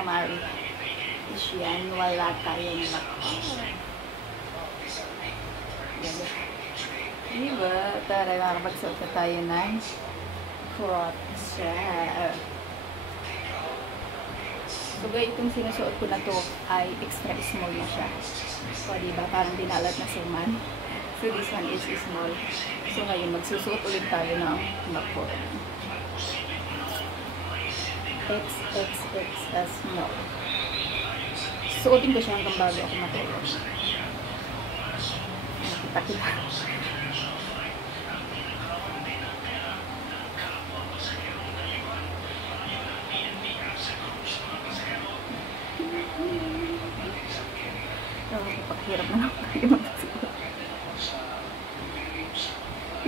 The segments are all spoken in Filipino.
Mari. Is yan, wala tayong lakot. Diba? Tara, makapagsuot na tayo ng crop shirt. So guys, itong sinusuot ko na to ay extra small na siya. So diba, parang dinalat na suman. So this one is small. So ngayon, magsusuot ulit tayo ng lakot. XXXS small. Suotin ko siya hanggang bago ako matulog. Nakita-kita. Paghirap na lang tayo magsuot.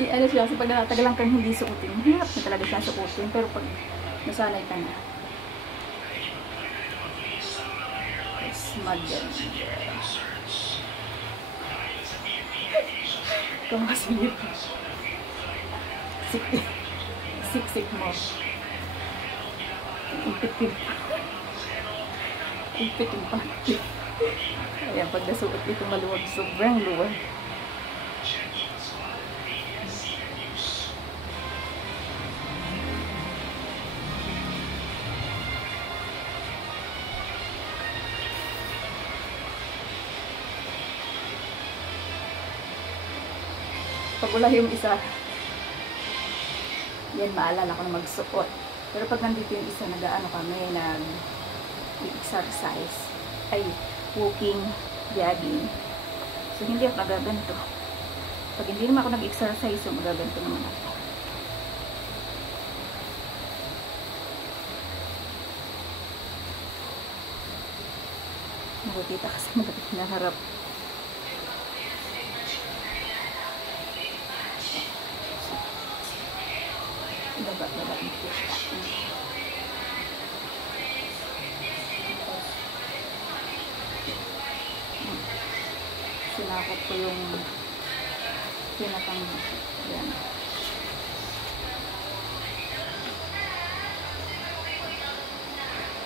Ano siya, kasi pag natagalan kang hindi suotin, hirap na talaga siya suotin. Pero pag nasanay ka na, maganda. Ikaw kasi yun. Siksik mo. Impit-impit. Impit-impit. Ayan, pag nasuot ito maluwag, sobrang luwag. Pag wala yung isa, yan, maalala ko na magsuot. Pero pag nandito yung isa, nag-ano kami, nag-exercise, ay, walking, jogging. So, hindi ako nagaganto. Pag hindi naman ako nag-exercise, so magaganto naman ako. Nakikita kasi malapit na harap. Dapat sinakot ko yung pinakang yan.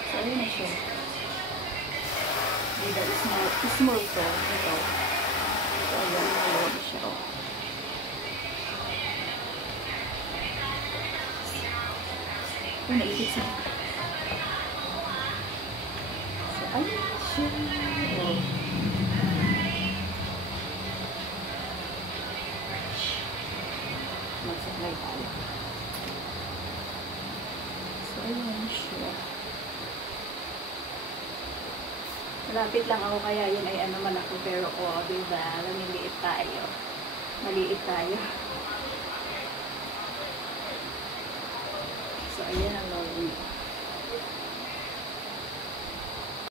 So, ayun na siya. Dito, small to. Ito. So, ayun, nalawag siya. Oh. Yung naisip siya. So, ayun siya. Oh. Mag-supply tayo. So, ayun siya. Malapit lang ako, kaya yun ay ano man ako. Pero, oh, diba? Lumiliit tayo. Maliit tayo. So, ayan ang lawin.